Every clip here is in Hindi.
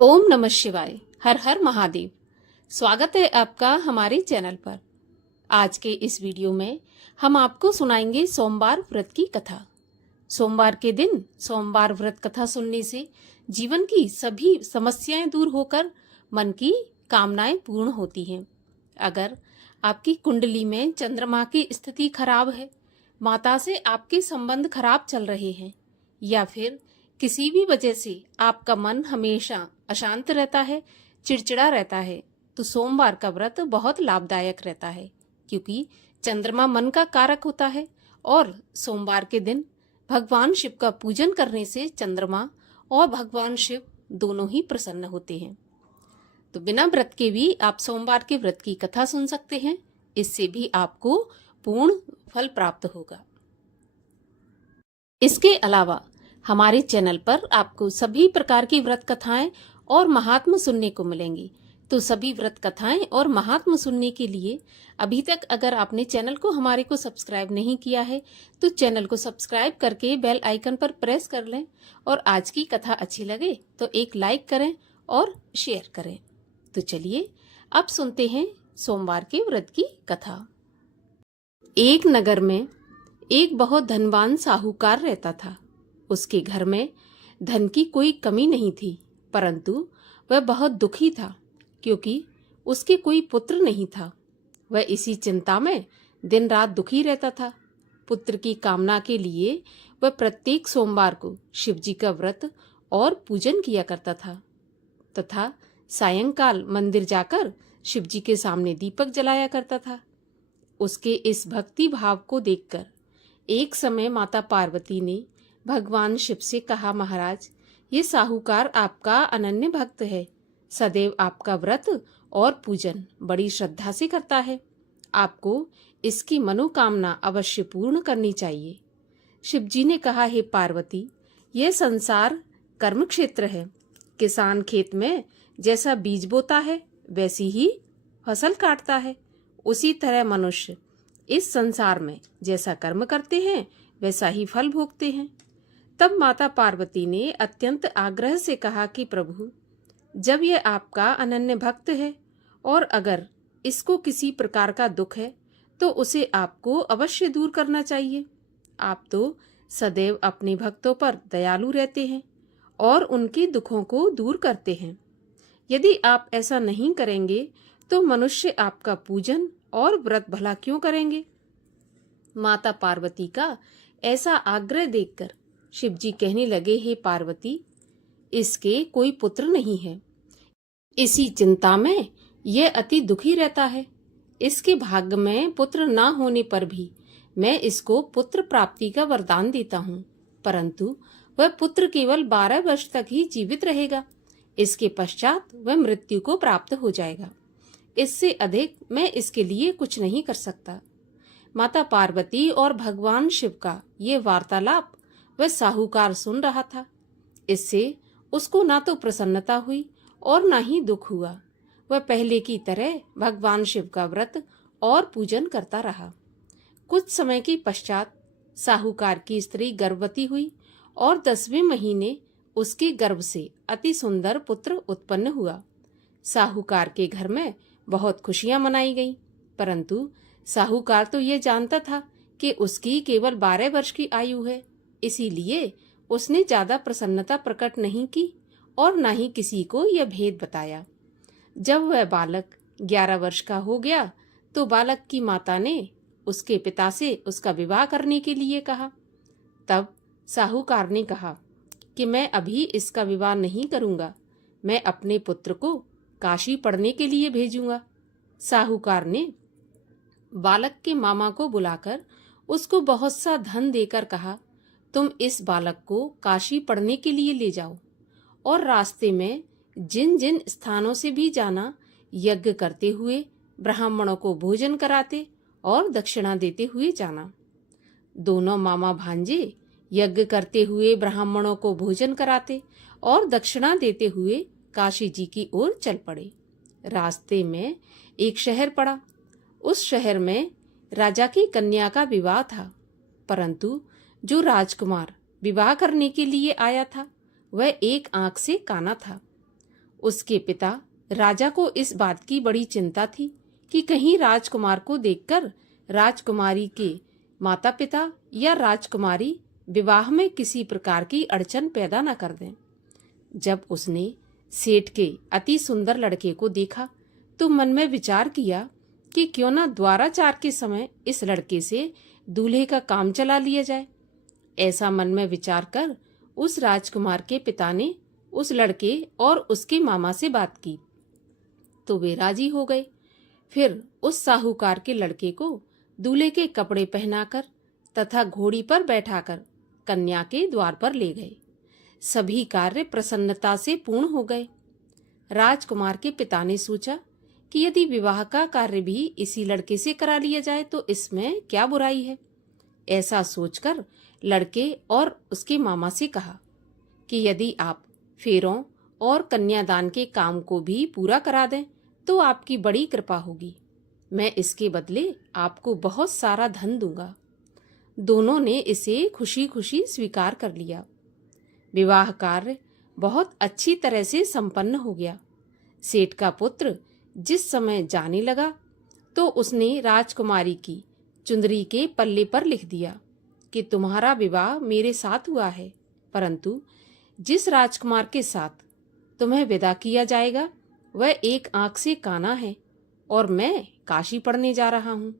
ओम नमः शिवाय। हर हर महादेव। स्वागत है आपका हमारे चैनल पर। आज के इस वीडियो में हम आपको सुनाएंगे सोमवार व्रत की कथा। सोमवार के दिन सोमवार व्रत कथा सुनने से जीवन की सभी समस्याएं दूर होकर मन की कामनाएं पूर्ण होती हैं। अगर आपकी कुंडली में चंद्रमा की स्थिति खराब है, माता से आपके संबंध खराब चल रहे हैं या फिर किसी भी वजह से आपका मन हमेशा अशांत रहता है, चिड़चिड़ा रहता है, तो सोमवार का व्रत बहुत लाभदायक रहता है, क्योंकि चंद्रमा मन का कारक होता है और सोमवार के दिन भगवान शिव का पूजन करने से चंद्रमा और भगवान शिव दोनों ही प्रसन्न होते हैं। तो बिना व्रत के भी आप सोमवार के व्रत की कथा सुन सकते हैं। इससे भी आपको पूर्ण फल प्राप्त होगा। इसके अलावा हमारे चैनल पर आपको सभी प्रकार की व्रत कथाएं और महात्म सुनने को मिलेंगी। तो सभी व्रत कथाएं और महात्म सुनने के लिए अभी तक अगर आपने चैनल को हमारे को सब्सक्राइब नहीं किया है तो चैनल को सब्सक्राइब करके बेल आइकन पर प्रेस कर लें, और आज की कथा अच्छी लगे तो एक लाइक करें और शेयर करें। तो चलिए अब सुनते हैं सोमवार के व्रत की कथा। एक नगर में एक बहुत धनवान साहूकार रहता था। उसके घर में धन की कोई कमी नहीं थी, परंतु वह बहुत दुखी था क्योंकि उसके कोई पुत्र नहीं था। वह इसी चिंता में दिन रात दुखी रहता था। पुत्र की कामना के लिए वह प्रत्येक सोमवार को शिवजी का व्रत और पूजन किया करता था तथा सायंकाल मंदिर जाकर शिवजी के सामने दीपक जलाया करता था। उसके इस भक्ति भाव को देखकर एक समय माता पार्वती ने भगवान शिव से कहा, महाराज, ये साहूकार आपका अनन्य भक्त है, सदैव आपका व्रत और पूजन बड़ी श्रद्धा से करता है। आपको इसकी मनोकामना अवश्य पूर्ण करनी चाहिए। शिवजी ने कहा, हे पार्वती, यह संसार कर्म क्षेत्र है। किसान खेत में जैसा बीज बोता है वैसी ही फसल काटता है, उसी तरह मनुष्य इस संसार में जैसा कर्म करते हैं वैसा ही फल भोगते हैं। तब माता पार्वती ने अत्यंत आग्रह से कहा कि प्रभु, जब यह आपका अनन्य भक्त है और अगर इसको किसी प्रकार का दुख है तो उसे आपको अवश्य दूर करना चाहिए। आप तो सदैव अपने भक्तों पर दयालु रहते हैं और उनके दुखों को दूर करते हैं। यदि आप ऐसा नहीं करेंगे तो मनुष्य आपका पूजन और व्रत भला क्यों करेंगे। माता पार्वती का ऐसा आग्रह देखकर शिवजी कहने लगे, हे पार्वती, इसके कोई पुत्र नहीं है। इसी चिंता में यह अति दुखी रहता है। इसके भाग्य में पुत्र ना होने पर भी मैं इसको पुत्र प्राप्ति का वरदान देता हूँ, परंतु वह पुत्र केवल 12 वर्ष तक ही जीवित रहेगा। इसके पश्चात वह मृत्यु को प्राप्त हो जाएगा। इससे अधिक मैं इसके लिए कुछ नहीं कर सकता। माता पार्वती और भगवान शिव का ये वार्तालाप वह साहूकार सुन रहा था। इससे उसको ना तो प्रसन्नता हुई और ना ही दुख हुआ। वह पहले की तरह भगवान शिव का व्रत और पूजन करता रहा। कुछ समय के पश्चात साहूकार की स्त्री गर्भवती हुई और 10वें महीने उसके गर्भ से अति सुंदर पुत्र उत्पन्न हुआ। साहूकार के घर में बहुत खुशियां मनाई गईं, परंतु साहूकार तो ये जानता था कि उसकी केवल 12 वर्ष की आयु है, इसीलिए उसने ज्यादा प्रसन्नता प्रकट नहीं की और न ही किसी को यह भेद बताया। जब वह बालक 11 वर्ष का हो गया तो बालक की माता ने उसके पिता से उसका विवाह करने के लिए कहा। तब साहूकार ने कहा कि मैं अभी इसका विवाह नहीं करूंगा, मैं अपने पुत्र को काशी पढ़ने के लिए भेजूंगा। साहूकार ने बालक के मामा को बुलाकर उसको बहुत सा धन देकर कहा, तुम इस बालक को काशी पढ़ने के लिए ले जाओ और रास्ते में जिन जिन स्थानों से भी जाना, यज्ञ करते हुए ब्राह्मणों को भोजन कराते और दक्षिणा देते हुए जाना। दोनों मामा भांजे यज्ञ करते हुए ब्राह्मणों को भोजन कराते और दक्षिणा देते हुए काशी जी की ओर चल पड़े। रास्ते में एक शहर पड़ा। उस शहर में राजा की कन्या का विवाह था, परंतु जो राजकुमार विवाह करने के लिए आया था वह एक आंख से काना था। उसके पिता राजा को इस बात की बड़ी चिंता थी कि कहीं राजकुमार को देखकर राजकुमारी के माता पिता या राजकुमारी विवाह में किसी प्रकार की अड़चन पैदा न कर दें। जब उसने सेठ के अति सुंदर लड़के को देखा तो मन में विचार किया कि क्यों न द्वाराचार के समय इस लड़के से दूल्हे का काम चला लिया जाए। ऐसा मन में विचार कर उस राजकुमार के पिता ने उस लड़के और उसके मामा से बात की तो वे राजी हो गए। फिर उस साहूकार के लड़के को दूल्हे के कपड़े पहनाकर तथा घोड़ी पर बैठाकर कन्या के द्वार पर ले गए। सभी कार्य प्रसन्नता से पूर्ण हो गए। राजकुमार के पिता ने सोचा कि यदि विवाह का कार्य भी इसी लड़के से करा लिया जाए तो इसमें क्या बुराई है। ऐसा सोचकर लड़के और उसके मामा से कहा कि यदि आप फेरों और कन्यादान के काम को भी पूरा करा दें तो आपकी बड़ी कृपा होगी। मैं इसके बदले आपको बहुत सारा धन दूंगा। दोनों ने इसे खुशी खुशी स्वीकार कर लिया। विवाह कार्य बहुत अच्छी तरह से संपन्न हो गया। सेठ का पुत्र जिस समय जाने लगा तो उसने राजकुमारी की चुंदरी के पल्ले पर लिख दिया कि तुम्हारा विवाह मेरे साथ हुआ है, परंतु जिस राजकुमार के साथ तुम्हें विदा किया जाएगा वह एक आंख से काना है और मैं काशी पढ़ने जा रहा हूँ।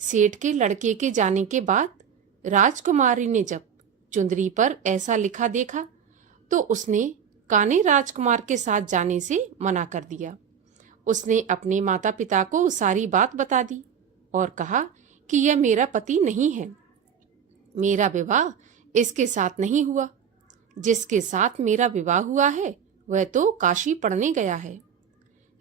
सेठ के लड़के के जाने के बाद राजकुमारी ने जब चुंदरी पर ऐसा लिखा देखा तो उसने काने राजकुमार के साथ जाने से मना कर दिया। उसने अपने माता पिता को सारी बात बता दी और कहा कि यह मेरा पति नहीं है, मेरा विवाह इसके साथ नहीं हुआ। जिसके साथ मेरा विवाह हुआ है वह तो काशी पढ़ने गया है।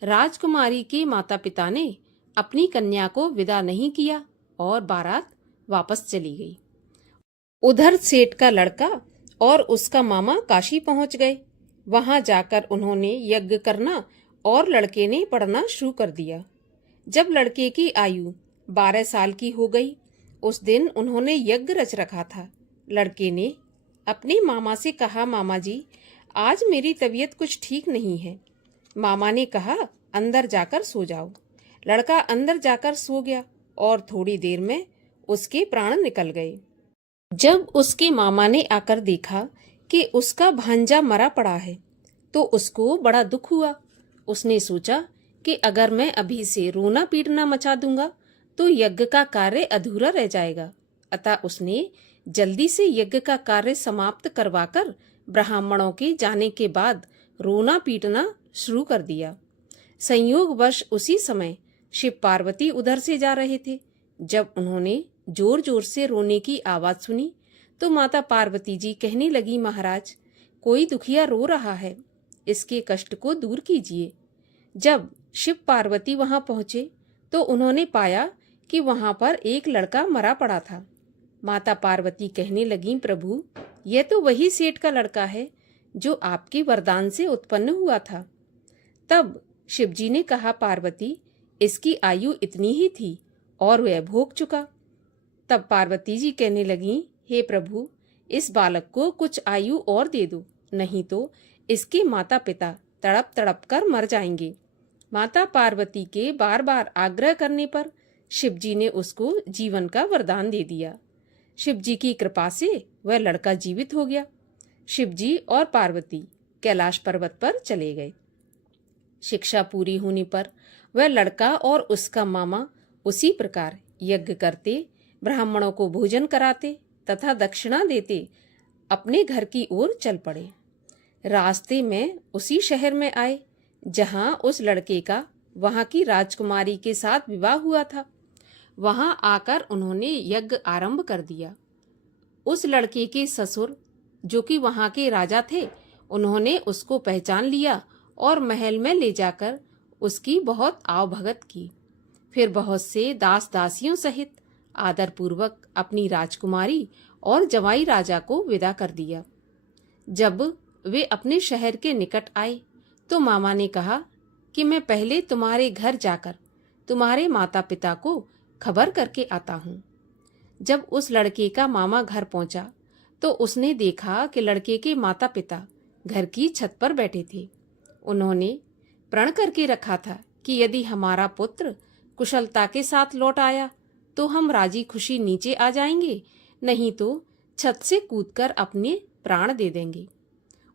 राजकुमारी के माता पिता ने अपनी कन्या को विदा नहीं किया और बारात वापस चली गई। उधर सेठ का लड़का और उसका मामा काशी पहुंच गए। वहां जाकर उन्होंने यज्ञ करना और लड़के ने पढ़ना शुरू कर दिया। जब लड़के की आयु 12 साल की हो गई उस दिन उन्होंने यज्ञ रच रखा था। लड़के ने अपने मामा से कहा, मामा जी आज मेरी तबीयत कुछ ठीक नहीं है। मामा ने कहा, अंदर जाकर सो जाओ। लड़का अंदर जाकर सो गया और थोड़ी देर में उसके प्राण निकल गए। जब उसके मामा ने आकर देखा कि उसका भांजा मरा पड़ा है तो उसको बड़ा दुख हुआ। उसने सोचा कि अगर मैं अभी से रोना पीटना मचा दूंगा तो यज्ञ का कार्य अधूरा रह जाएगा। अतः उसने जल्दी से यज्ञ का कार्य समाप्त करवाकर ब्राह्मणों के जाने के बाद रोना पीटना शुरू कर दिया। संयोगवश उसी समय शिव पार्वती उधर से जा रहे थे। जब उन्होंने जोर जोर से रोने की आवाज सुनी तो माता पार्वती जी कहने लगी, महाराज कोई दुखिया रो रहा है, इसके कष्ट को दूर कीजिए। जब शिव पार्वती वहां पहुंचे तो उन्होंने पाया कि वहां पर एक लड़का मरा पड़ा था। माता पार्वती कहने लगी, प्रभु यह तो वही सेठ का लड़का है जो आपके वरदान से उत्पन्न हुआ था। तब शिवजी ने कहा, पार्वती इसकी आयु इतनी ही थी और वह भोग चुका। तब पार्वती जी कहने लगी, हे प्रभु इस बालक को कुछ आयु और दे दो, नहीं तो इसके माता पिता तड़प तड़प कर मर जाएंगे। माता पार्वती के बार बार आग्रह करने पर शिवजी ने उसको जीवन का वरदान दे दिया। शिवजी की कृपा से वह लड़का जीवित हो गया। शिवजी और पार्वती कैलाश पर्वत पर चले गए। शिक्षा पूरी होने पर वह लड़का और उसका मामा उसी प्रकार यज्ञ करते, ब्राह्मणों को भोजन कराते तथा दक्षिणा देते अपने घर की ओर चल पड़े। रास्ते में उसी शहर में आए जहां उस लड़के का वहां की राजकुमारी के साथ विवाह हुआ था। वहां आकर उन्होंने यज्ञ आरंभ कर दिया। उस लड़के के ससुर जो कि वहां के राजा थे, उन्होंने उसको पहचान लिया और महल में ले जाकर उसकी बहुत आवभगत की। फिर बहुत से दास दासियों सहित आदरपूर्वक अपनी राजकुमारी और जवाई राजा को विदा कर दिया। जब वे अपने शहर के निकट आए तो मामा ने कहा कि मैं पहले तुम्हारे घर जाकर तुम्हारे माता पिता को खबर करके आता हूँ। जब उस लड़के का मामा घर पहुंचा तो उसने देखा कि लड़के के माता पिता घर की छत पर बैठे थे। उन्होंने प्रण करके रखा था कि यदि हमारा पुत्र कुशलता के साथ लौट आया तो हम राजी खुशी नीचे आ जाएंगे, नहीं तो छत से कूदकर अपने प्राण दे देंगे।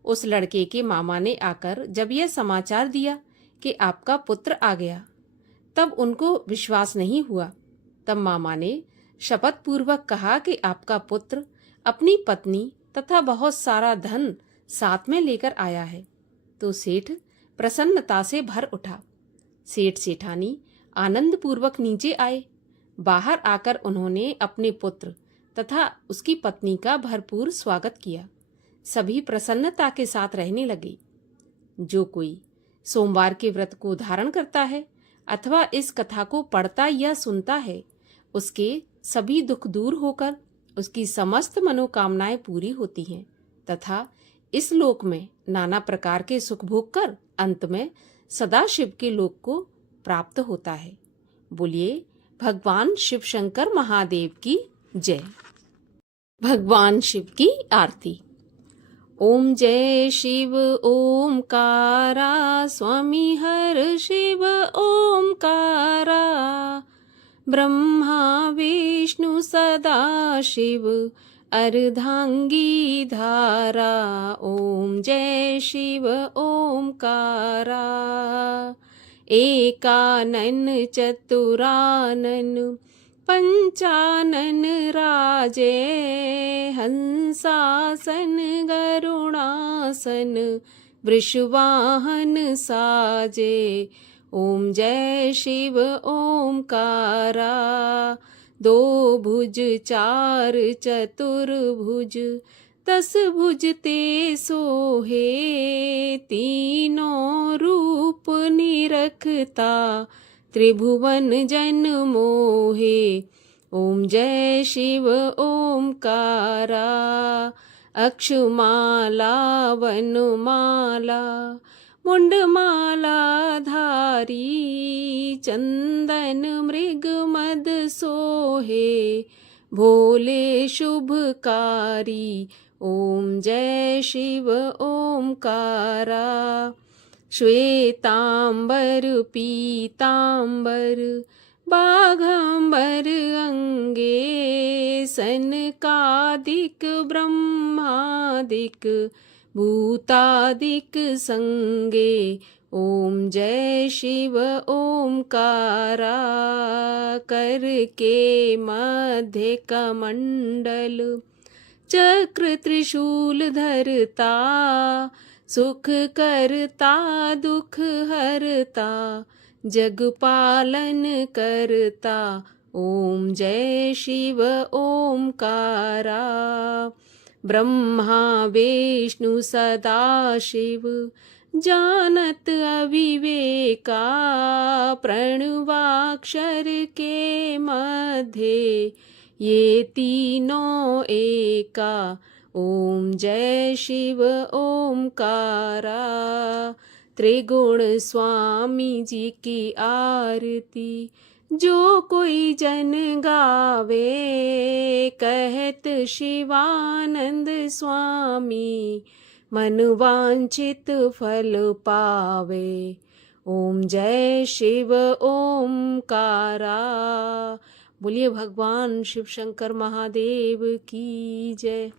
उस लड़के के मामा ने आकर जब यह समाचार दिया कि आपका पुत्र आ गया, तब उनको विश्वास नहीं हुआ। तब मामा ने शपथ पूर्वक कहा कि आपका पुत्र अपनी पत्नी तथा बहुत सारा धन साथ में लेकर आया है। तो सेठ प्रसन्नता से भर उठा। सेठ सेठानी आनंद पूर्वक नीचे आए। बाहर आकर उन्होंने अपने पुत्र तथा उसकी पत्नी का भरपूर स्वागत किया। सभी प्रसन्नता के साथ रहने लगे। जो कोई सोमवार के व्रत को धारण करता है अथवा इस कथा को पढ़ता या सुनता है, उसके सभी दुख दूर होकर उसकी समस्त मनोकामनाएं पूरी होती हैं तथा इस लोक में नाना प्रकार के सुख भोग कर अंत में सदा शिव के लोक को प्राप्त होता है। बोलिए भगवान शिव शंकर महादेव की जय। भगवान शिव की आरती। ओम जय शिव ओमकारा, स्वामी हर शिव ओमकारा। ब्रह्मा विष्णु सदा शिव, अर्धांगी धारा। ओम जय शिव ओमकारा। एकानन चतुरानन, पंचानन राजे। हंसासन गरुणासन, वृषवाहन साजे। ओम जय शिव ओमकारा। दो भुज चार चतुर्भुज, 10 भुज ते सोहे। तीनों रूप निरखता, त्रिभुवन जन मोहे। ओम जय शिव ओमकारा। अक्षमाला वनमाला, मुंडमाला धारी। चंदन मृग मद सोहे, भोले शुभकारी। ओम जय शिव ओमकारा। श्वेतांबर पीतांबर, बाघांबर अंगे। सनकादिक ब्रह्मादिक, भूतादिक संगे। ओम जय शिव ओमकारा। करके मध्य कमंडल, चक्र त्रिशूल धरता। सुख करता दुख हरता, जग पालन करता। ओम जय शिव ओमकारा। ब्रह्मा विष्णु सदा शिव, जानत अविवेका। प्रणवाक्षर के मध्य, ये तीनों एका। ओम जय शिव ओमकारा। त्रिगुण स्वामी जी की आरती, जो कोई जन गावे। कहत शिवानंद स्वामी, मन वांछित फल पावे। ओम जय शिव ओमकारा। बोलिए भगवान शिव शंकर महादेव की जय।